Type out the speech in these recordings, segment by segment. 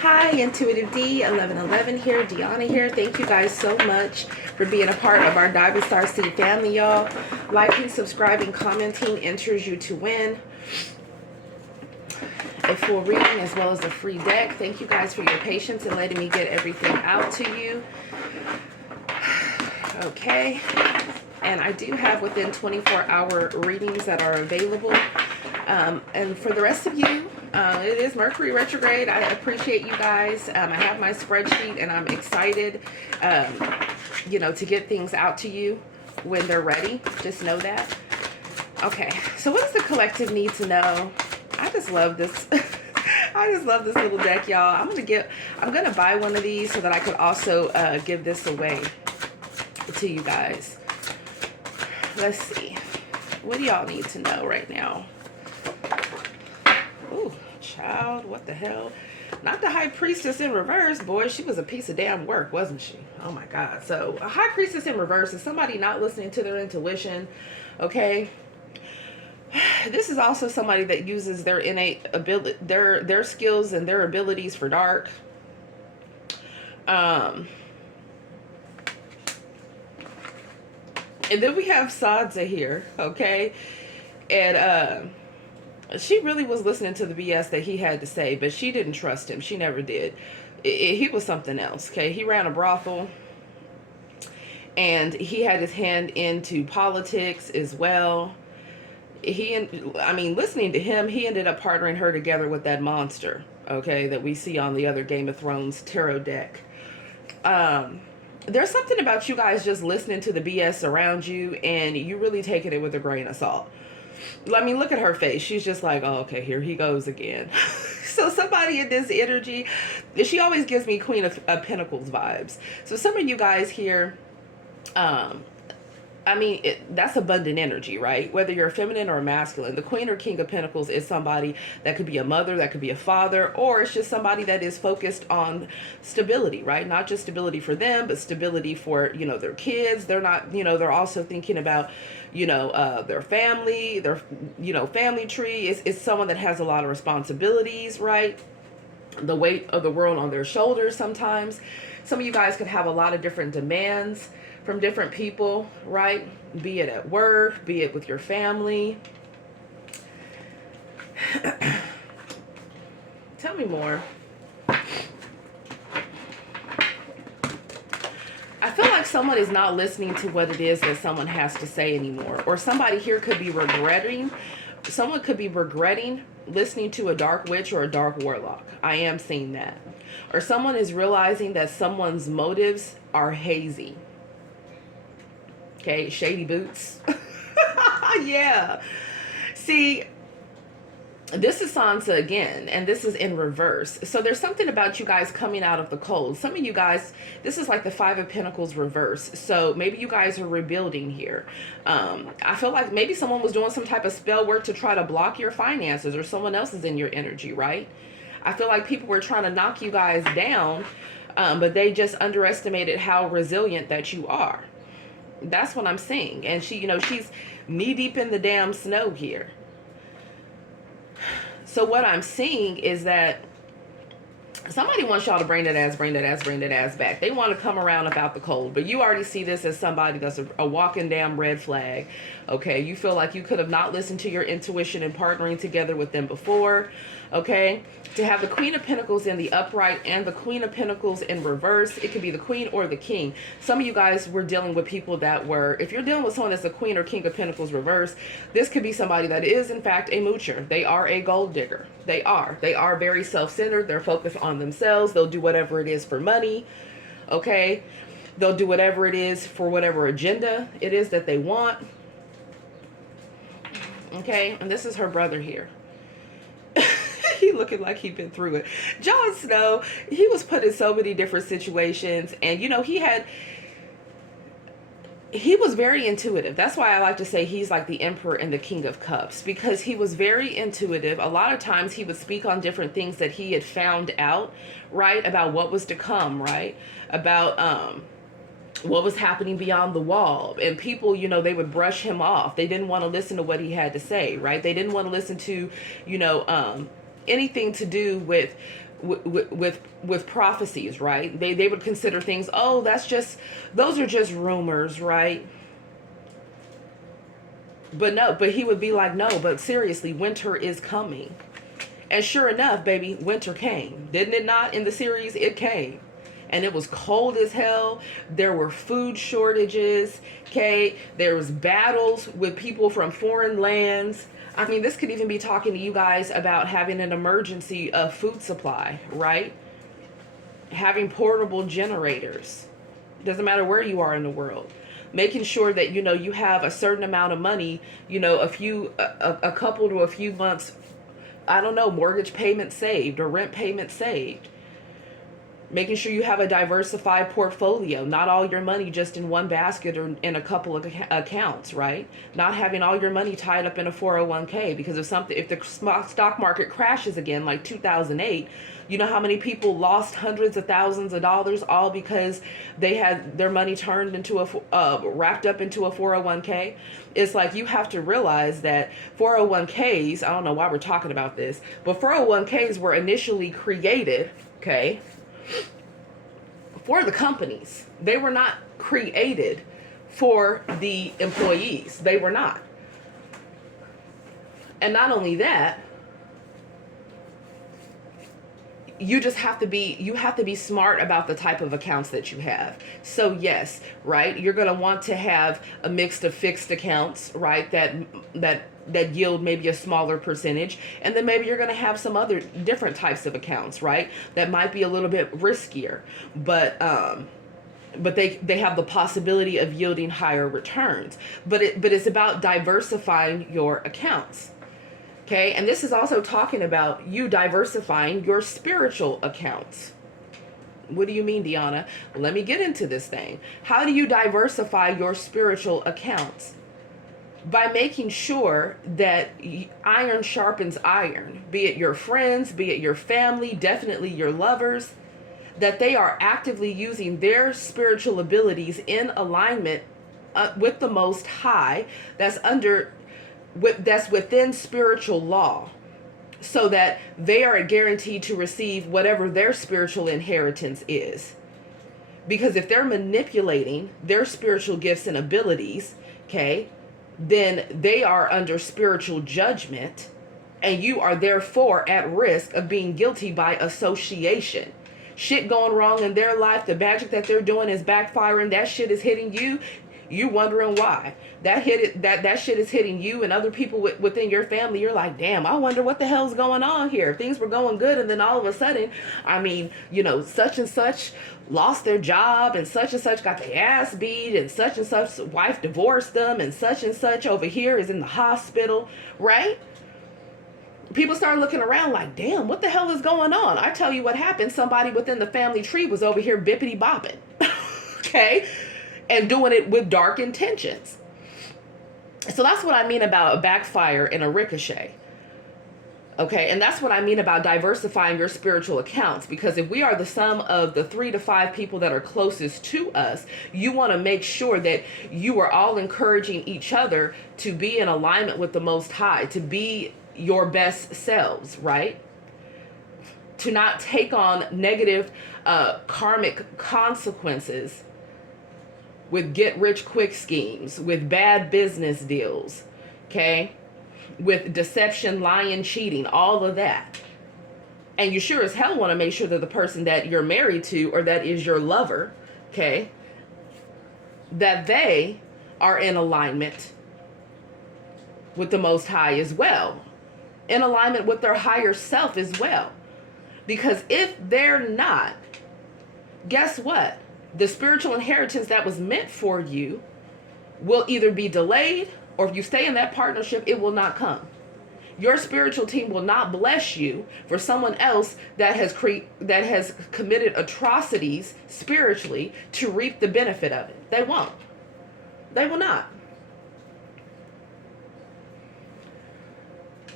Hi, Intuitive D 1111 here, Dionna here. Thank you guys so much for being a part of our Diamond Star Seed family, y'all. Liking, subscribing, commenting enters you to win a full reading as well as a free deck. Thank you guys for your patience and letting me get everything out to you. Okay, and I do have within 24-hour readings that are available. And for the rest of you, it is Mercury retrograde. I appreciate you guys. I have my spreadsheet and I'm excited, to get things out to you when they're ready. Just know that. Okay, so what does the collective need to know? I just love this. I just love this little deck, y'all. I'm gonna buy one of these so that I could also give this away to you guys. Let's see. What do y'all need to know right now? Ooh, child, what the hell? Not the High Priestess in reverse, boy. She was a piece of damn work, wasn't she? Oh my God. So a High Priestess in reverse is somebody not listening to their intuition, okay? This is also somebody that uses their innate ability, their skills and their abilities for dark. And then we have Sansa here, okay? And she really was listening to the BS that he had to say, but she didn't trust him. She never did. He was something else, okay? He ran a brothel, and he had his hand into politics as well. Listening to him, he ended up partnering her together with that monster, okay, that we see on the other Game of Thrones tarot deck. There's something about you guys just listening to the BS around you, and you really taking it with a grain of salt. I mean, look at her face. She's just like, oh, okay, here he goes again. So somebody in this energy, she always gives me Queen of Pentacles vibes. So some of you guys here, that's abundant energy, right? Whether you're a feminine or a masculine, the Queen or King of Pentacles is somebody that could be a mother, that could be a father, or it's just somebody that is focused on stability, right? Not just stability for them, but stability for, their kids. They're not, they're also thinking about, their family, their, family tree. It's someone that has a lot of responsibilities, right? The weight of the world on their shoulders sometimes. Some of you guys could have a lot of different demands from different people, right? Be it at work, be it with your family. Tell me more. I feel like someone is not listening to what it is that someone has to say anymore. Or somebody here could be regretting. Someone could be regretting listening to a dark witch or a dark warlock. I am seeing that. Or someone is realizing that someone's motives are hazy. Okay, shady boots. Yeah. See, this is Sansa again, and this is in reverse. So there's something about you guys coming out of the cold. Some of you guys, this is like the Five of Pentacles reverse. So maybe you guys are rebuilding here. I feel like maybe someone was doing some type of spell work to try to block your finances, or someone else is in your energy, right? I feel like people were trying to knock you guys down, but they just underestimated how resilient that you are. That's what I'm seeing. And she, she's knee deep in the damn snow here. So what I'm seeing is that somebody wants y'all to bring that ass back. They want to come around about the cold, but you already see this as somebody that's a walking damn red flag. Okay, you feel like you could have not listened to your intuition and partnering together with them before. Okay, to have the Queen of Pentacles in the upright and the Queen of Pentacles in reverse, it could be the Queen or the King. Some of you guys were dealing with people that were, if you're dealing with someone that's a Queen or King of Pentacles reverse, this could be somebody that is in fact a moocher. They are a gold digger. They are very self-centered. They're focused on themselves. They'll do whatever it is for money. Okay, they'll do whatever it is for whatever agenda it is that they want. Okay, and this is her brother here. He looking like he'd been through it. Jon Snow, he was put in so many different situations, and he was very intuitive. That's why I like to say he's like the Emperor and the King of Cups, because he was very intuitive. A lot of times he would speak on different things that he had found out, right, about what was to come, right, about what was happening beyond the wall. And people, they would brush him off. They didn't want to listen to what he had to say, right? They didn't want to listen to, anything to do with with prophecies, right? They would consider things, oh, those are just rumors, right? But no, but he would be like, no, but seriously, winter is coming. And sure enough, baby, winter came. Didn't it not? In the series, it came. And it was cold as hell. There were food shortages. Okay. There was battles with people from foreign lands. I mean, this could even be talking to you guys about having an emergency of food supply, right? Having portable generators. Doesn't matter where you are in the world. Making sure that, you know, you have a certain amount of money, you know, a couple to a few months, I don't know, mortgage payment saved or rent payment saved. Making sure you have a diversified portfolio, not all your money just in one basket or in a couple of accounts, right? Not having all your money tied up in a 401k, because if the stock market crashes again like 2008, you know how many people lost hundreds of thousands of dollars all because they had their money turned into wrapped up into a 401k? It's like, you have to realize that 401ks, I don't know why we're talking about this, but 401ks were initially created, okay, for the companies. They were not created for the employees. They were not. And not only that, you have to be smart about the type of accounts that you have. So yes, right, you're going to want to have a mix of fixed accounts, right, that yield maybe a smaller percentage, and then maybe you're going to have some other different types of accounts, right, that might be a little bit riskier, but they have the possibility of yielding higher returns. But it's about diversifying your accounts. Okay, and this is also talking about you diversifying your spiritual accounts. What do you mean, Dionna? Let me get into this thing. How do you diversify your spiritual accounts? By making sure that iron sharpens iron, be it your friends, be it your family, definitely your lovers, that they are actively using their spiritual abilities in alignment with the Most High, that's within spiritual law, so that they are guaranteed to receive whatever their spiritual inheritance is. Because if they're manipulating their spiritual gifts and abilities, okay, then they are under spiritual judgment, and you are therefore at risk of being guilty by association. Shit going wrong in their life, the magic that they're doing is backfiring, that shit is hitting you. You wondering why that shit is hitting you and other people within your family. You're like, damn, I wonder what the hell's going on here. Things were going good, and then all of a sudden, I mean, you know, such and such lost their job, and such got their ass beat, and such wife divorced them, and such over here is in the hospital, right? People start looking around like, damn, what the hell is going on? I tell you what happened. Somebody within the family tree was over here bippity bopping. Okay. And doing it with dark intentions. So that's what I mean about a backfire and a ricochet. Okay, and that's what I mean about diversifying your spiritual accounts. Because if we are the sum of the 3 to 5 people that are closest to us, you want to make sure that you are all encouraging each other to be in alignment with the Most High, to be your best selves, right? To not take on negative karmic consequences with get-rich-quick schemes, with bad business deals, okay? With deception, lying, cheating, all of that. And you sure as hell want to make sure that the person that you're married to, or that is your lover, okay, that they are in alignment with the Most High as well. In alignment with their higher self as well. Because if they're not, guess what? The spiritual inheritance that was meant for you will either be delayed, or if you stay in that partnership, it will not come. Your spiritual team will not bless you for someone else that has committed atrocities spiritually to reap the benefit of it. They won't. They will not.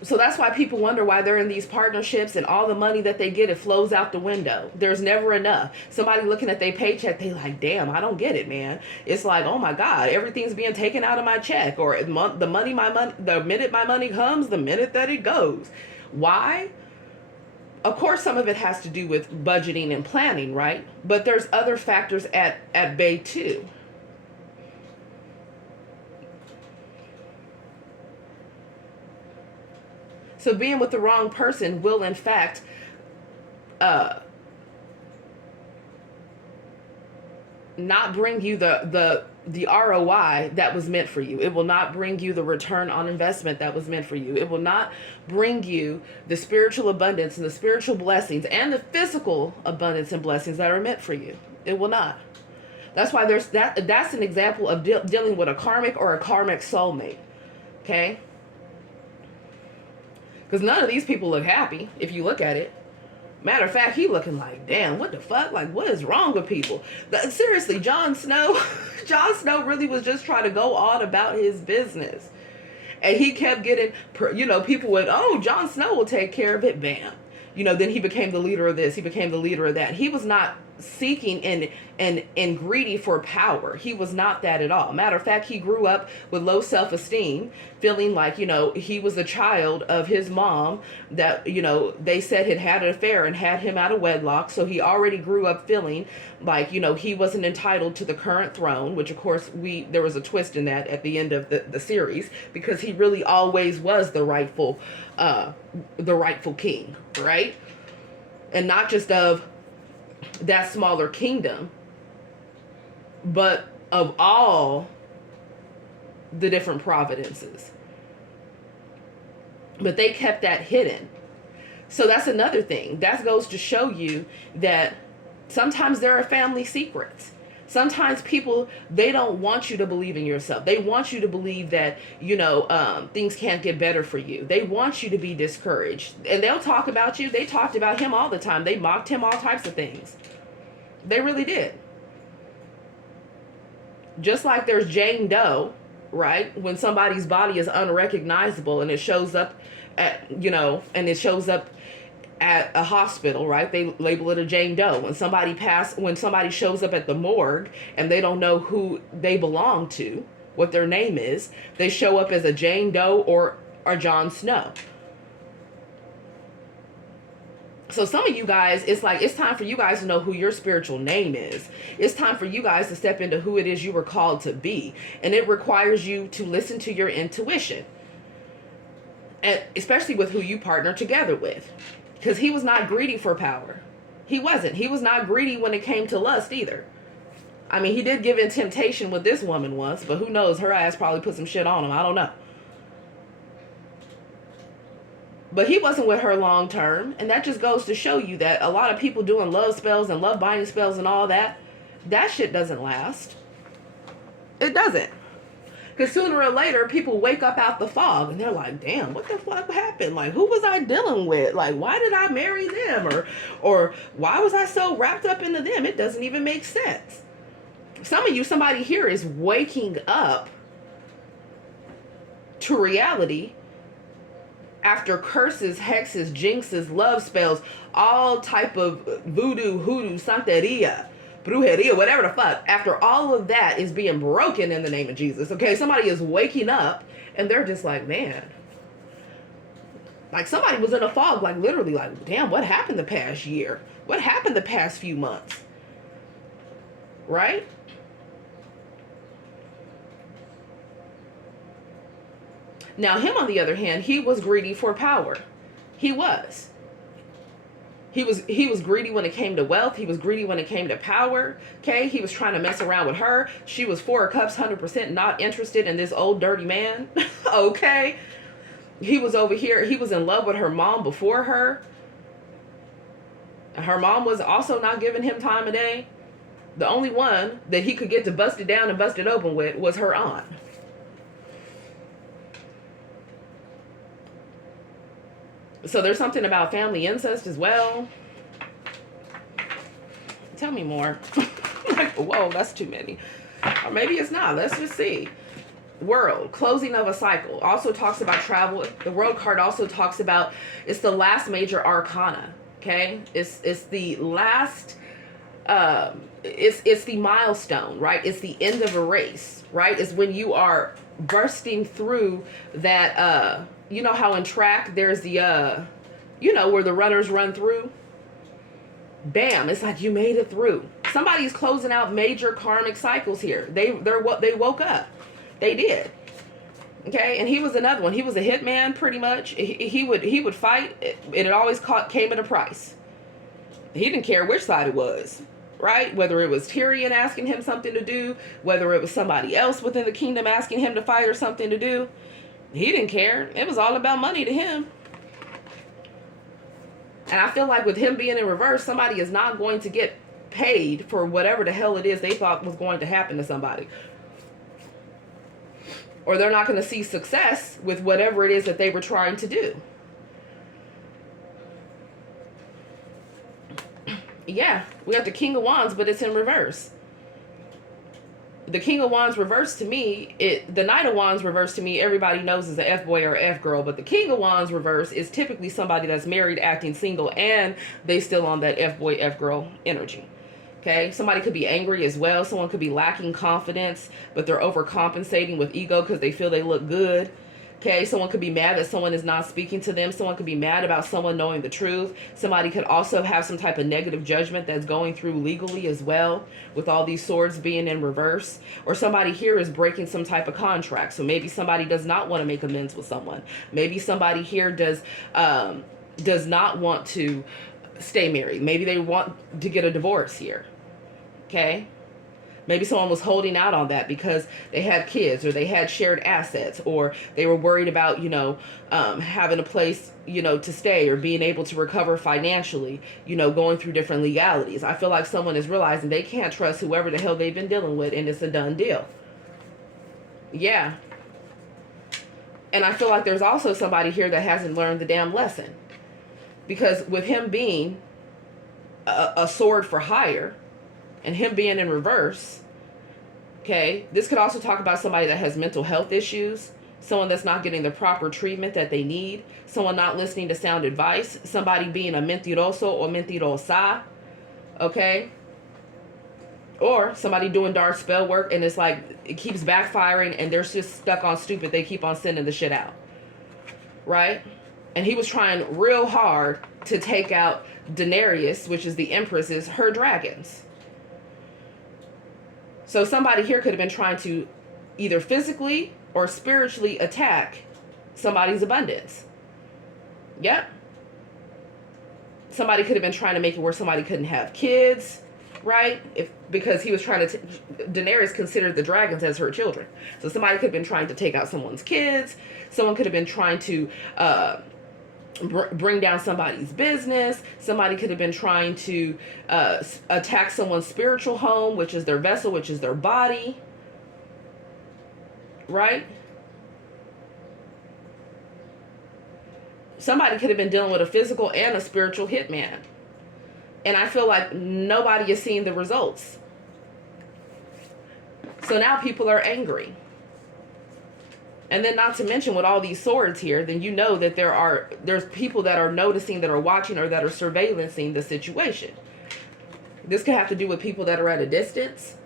So that's why people wonder why they're in these partnerships, and all the money that they get, it flows out the window. There's never enough. Somebody looking at their paycheck, they like, damn, I don't get it, man. It's like, oh my God, everything's being taken out of my check, or the minute my money comes, the minute that it goes. Why? of course, some of it has to do with budgeting and planning, right? But there's other factors at bay too. So being with the wrong person will, in fact, not bring you the ROI that was meant for you. It will not bring you the return on investment that was meant for you. It will not bring you the spiritual abundance and the spiritual blessings and the physical abundance and blessings that are meant for you. It will not. That's why that's an example of dealing with a karmic or a karmic soulmate. Okay? Because none of these people look happy if you look at it. Matter of fact, he looking like, damn, what the fuck? Like, what is wrong with people? Seriously, Jon Snow, Jon Snow really was just trying to go on about his business. And he kept getting, people would, oh, Jon Snow will take care of it. Bam. Then he became the leader of this. He became the leader of that. He was not seeking and greedy for power. He was not that at all. Matter of fact, he grew up with low self-esteem, feeling like, he was a child of his mom that, they said had an affair and had him out of wedlock. So he already grew up feeling like, he wasn't entitled to the current throne, which of course there was a twist in that at the end of the series, because he really always was the rightful king, right? And not just of that smaller kingdom, but of all the different providences. But they kept that hidden. So that's another thing. That goes to show you that sometimes there are family secrets. Sometimes people, they don't want you to believe in yourself. They want you to believe that, things can't get better for you. They want you to be discouraged. And they'll talk about you. They talked about him all the time. They mocked him, all types of things. They really did. Just like there's Jane Doe, right? When somebody's body is unrecognizable and it shows up at, and it shows up at a hospital, right? They label it a Jane Doe. When somebody shows up at the morgue and they don't know who they belong to, what their name is, they show up as a Jane Doe or Jon Snow. So some of you guys, it's like, it's time for you guys to know who your spiritual name is. It's time for you guys to step into who it is you were called to be. And it requires you to listen to your intuition. And especially with who you partner together with. Because he was not greedy for power. He wasn't. He was not greedy when it came to lust either. I mean, he did give in temptation with this woman once, but who knows? Her ass probably put some shit on him. I don't know. But he wasn't with her long term. And that just goes to show you that a lot of people doing love spells and love binding spells and all that, that shit doesn't last. It doesn't. Because sooner or later, people wake up out the fog and they're like, damn, what the fuck happened? Like, who was I dealing with? Like, why did I marry them? Or why was I so wrapped up into them? It doesn't even make sense. Some of you, somebody here is waking up to reality after curses, hexes, jinxes, love spells, all type of voodoo, hoodoo, santeria, brujeria, whatever the fuck. After all of that is being broken in the name of Jesus, okay? Somebody is waking up and they're just like, man. Like somebody was in a fog, like literally like, damn, what happened the past year? What happened the past few months? Right? Now, him, on the other hand, he was greedy for power. He was. He was greedy when it came to wealth. He was greedy when it came to power. Okay? He was trying to mess around with her. She was 4 of Cups, 100% not interested in this old dirty man. Okay? He was over here. He was in love with her mom before her. Her mom was also not giving him time of day. The only one that he could get to bust it down and bust it open with was her aunt. So there's something about family incest as well. Tell me more. Like, whoa, that's too many. Or maybe it's not. Let's just see. World, closing of a cycle. Also talks about travel. The World card also talks about, it's the last major arcana. Okay? It's the last, it's the milestone, right? It's the end of a race, right? It's when you are bursting through that, you know how in track there's the you know, where the runners run through. Bam, it's like you made it through. Somebody's closing out major karmic cycles here. They woke up. They did. Okay, and he was another one. He was a hitman, pretty much. He would fight. It always came at a price. He didn't care which side it was, right? Whether it was Tyrion asking him something to do, whether it was somebody else within the kingdom asking him to fight or something to do, he didn't care. It was all about money to him. And I feel like with him being in reverse, somebody is not going to get paid for whatever the hell it is they thought was going to happen to somebody. Or they're not going to see success with whatever it is that they were trying to do. Yeah, we got the King of Wands, but it's in reverse. The King of Wands reverse to me, the Knight of Wands reverse to me, everybody knows is an F-boy or F-girl, but the King of Wands reverse is typically somebody that's married, acting single, and they still on that F-boy, F-girl energy. Okay, somebody could be angry as well. Someone could be lacking confidence, but they're overcompensating with ego because they feel they look good. Okay, someone could be mad that someone is not speaking to them. Someone could be mad about someone knowing the truth. Somebody could also have some type of negative judgment that's going through legally as well, with all these swords being in reverse. Or somebody here is breaking some type of contract. So maybe somebody does not want to make amends with someone. Maybe somebody here does not want to stay married. Maybe they want to get a divorce here. Okay. Maybe someone was holding out on that because they had kids or they had shared assets or they were worried about, having a place, to stay or being able to recover financially, going through different legalities. I feel like someone is realizing they can't trust whoever the hell they've been dealing with and it's a done deal. Yeah. And I feel like there's also somebody here that hasn't learned the damn lesson. Because with him being a sword for hire, and him being in reverse, okay, this could also talk about somebody that has mental health issues, someone that's not getting the proper treatment that they need, someone not listening to sound advice, somebody being a mentiroso or mentirosa, okay, or somebody doing dark spell work and it's like it keeps backfiring and they're just stuck on stupid. They keep on sending the shit out, right? And he was trying real hard to take out Daenerys, which is the Empress's, her dragons. So somebody here could have been trying to either physically or spiritually attack somebody's abundance. Yep. Somebody could have been trying to make it where somebody couldn't have kids, right? Because he was trying to, Daenerys considered the dragons as her children. So somebody could have been trying to take out someone's kids. Someone could have been trying to bring down somebody's business. Somebody could have been trying to attack someone's spiritual home, which is their vessel, which is their body, right? Somebody could have been dealing with a physical and a spiritual hitman, and I feel like nobody is seeing the results. So now people are angry. And then not to mention with all these swords here, then you know that there's people that are noticing, that are watching, or that are surveillancing the situation. This could have to do with people that are at a distance,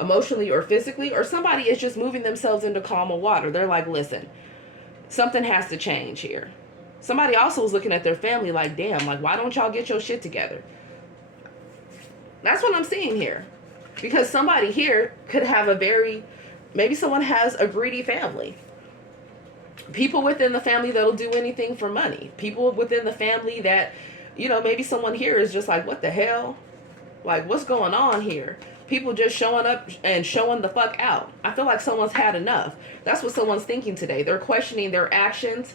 emotionally or physically, or somebody is just moving themselves into calmer water. They're like, listen, something has to change here. Somebody also is looking at their family like, damn, like, why don't y'all get your shit together? That's what I'm seeing here. Because somebody here could have maybe someone has a greedy family. People within the family that'll do anything for money. People within the family that, maybe someone here is just like, what the hell? Like, what's going on here? People just showing up and showing the fuck out. I feel like someone's had enough. That's what someone's thinking today. They're questioning their actions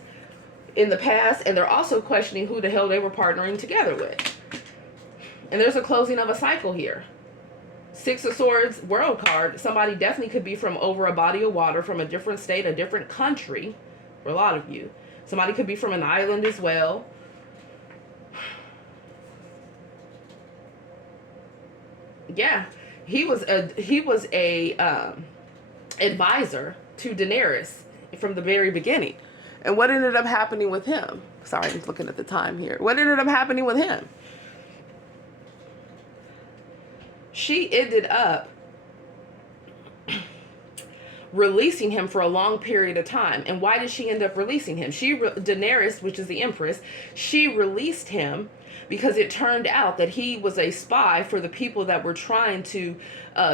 in the past, and they're also questioning who the hell they were partnering together with. And there's a closing of a cycle here. Six of Swords World card. Somebody definitely could be from over a body of water, from a different state, a different country, for a lot of you. Somebody could be from an island as well. Yeah, he was a advisor to Daenerys from the very beginning. And what ended up happening with him? Sorry, I'm looking at the time here. What ended up happening with him? She ended up releasing him for a long period of time. And why did she end up releasing him? Daenerys, which is the Empress, she released him because it turned out that he was a spy for the people that were trying to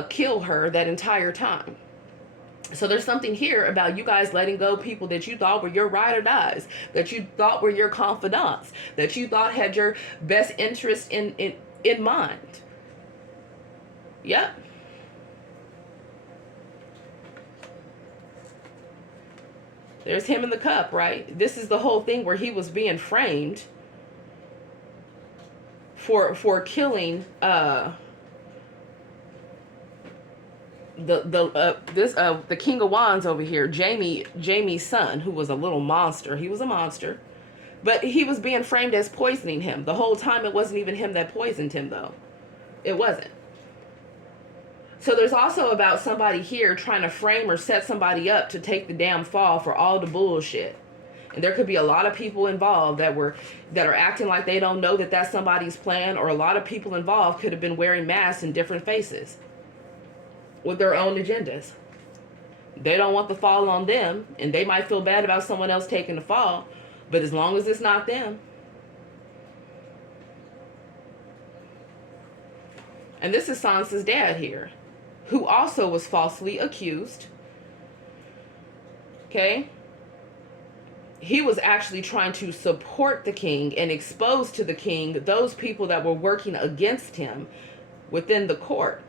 kill her that entire time. So there's something here about you guys letting go people that you thought were your ride or dies, that you thought were your confidants, that you thought had your best interest in mind. Yep. There's him in the cup, right? This is the whole thing where he was being framed for killing the King of Wands over here, Jaime's son, who was a little monster. He was a monster, but he was being framed as poisoning him the whole time. It wasn't even him that poisoned him, though. It wasn't. So there's also about somebody here trying to frame or set somebody up to take the damn fall for all the bullshit. And there could be a lot of people involved that are acting like they don't know that that's somebody's plan, or a lot of people involved could have been wearing masks and different faces with their own agendas. They don't want the fall on them, and they might feel bad about someone else taking the fall, but as long as it's not them. And this is Sansa's dad here, who also was falsely accused. Okay? He was actually trying to support the king and expose to the king those people that were working against him within the court.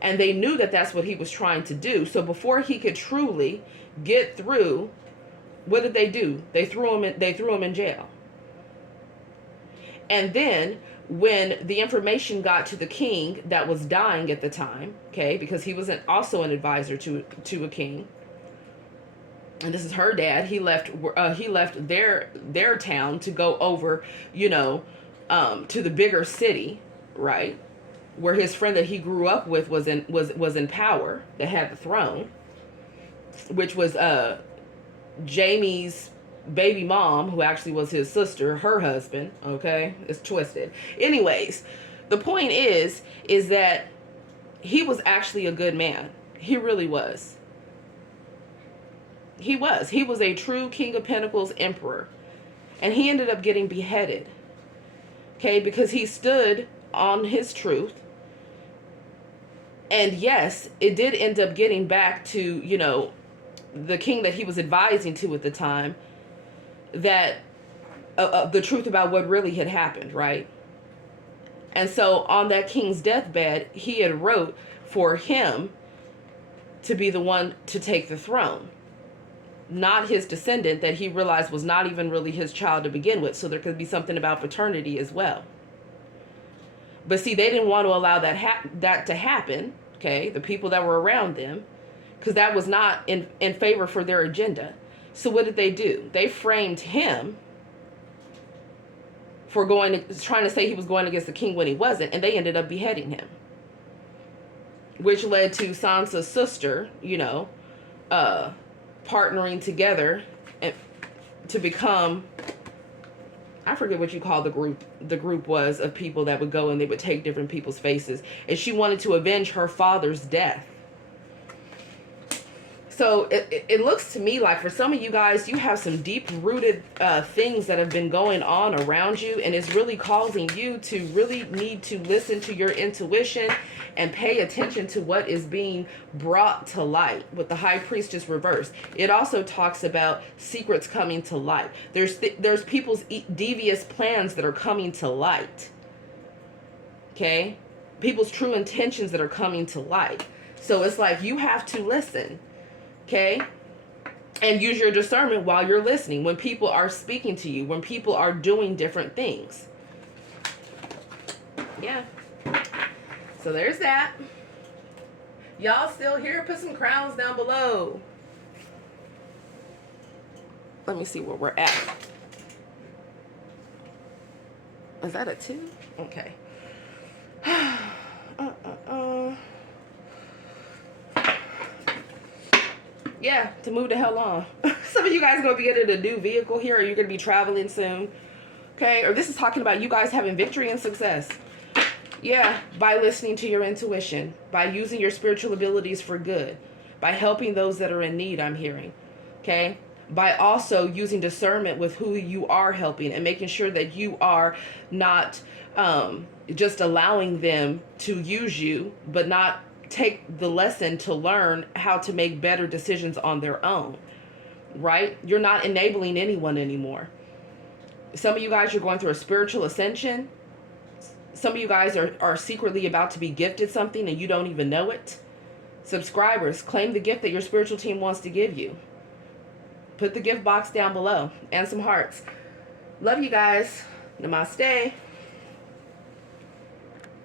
And they knew that that's what he was trying to do. So before he could truly get through, what did they do? They threw him in jail. And then when the information got to the king that was dying at the time, okay, because he was also an advisor to a king, and this is her dad. He left their town to go over, to the bigger city, right, where his friend that he grew up with was in power, that had the throne, which was Jaime's baby mom, who actually was his sister, her husband. Okay, it's twisted. Anyways, the point is that he was actually a good man. He really was. He was a true King of Pentacles emperor, and he ended up getting beheaded, okay, because he stood on his truth. And yes, it did end up getting back to the king that he was advising to at the time, that the truth about what really had happened, right? And so on that king's deathbed, he had wrote for him to be the one to take the throne, not his descendant that he realized was not even really his child to begin with. So there could be something about paternity as well. But see, they didn't want to allow that to happen, okay, the people that were around them, because that was not in favor for their agenda. So what did they do? They framed him for trying to say he was going against the king when he wasn't, and they ended up beheading him, which led to Sansa's sister, partnering together and to become, I forget what you call the group was of people that would go and they would take different people's faces, and she wanted to avenge her father's death. So it looks to me like for some of you guys, you have some deep-rooted things that have been going on around you, and it's really causing you to really need to listen to your intuition and pay attention to what is being brought to light with the High Priestess reverse. It also talks about secrets coming to light. There's people's devious plans that are coming to light. Okay? People's true intentions that are coming to light. So it's like you have to listen. Okay? And use your discernment while you're listening, when people are speaking to you, when people are doing different things. Yeah. So there's that. Y'all still here? Put some crowns down below. Let me see where we're at. Is that a 2? Okay. Yeah, to move the hell on. Some of you guys are going to be getting a new vehicle here, or you're going to be traveling soon. Okay? Or this is talking about you guys having victory and success. Yeah, by listening to your intuition. By using your spiritual abilities for good. by helping those that are in need, I'm hearing. Okay? By also using discernment with who you are helping and making sure that you are not just allowing them to use you, but not take the lesson to learn how to make better decisions on their own, right? You're not enabling anyone anymore. Some of you guys are going through a spiritual ascension. Some of you guys are secretly about to be gifted something and you don't even know it. Subscribers, claim the gift that your spiritual team wants to give you. Put the gift box down below and some hearts. Love you guys. Namaste.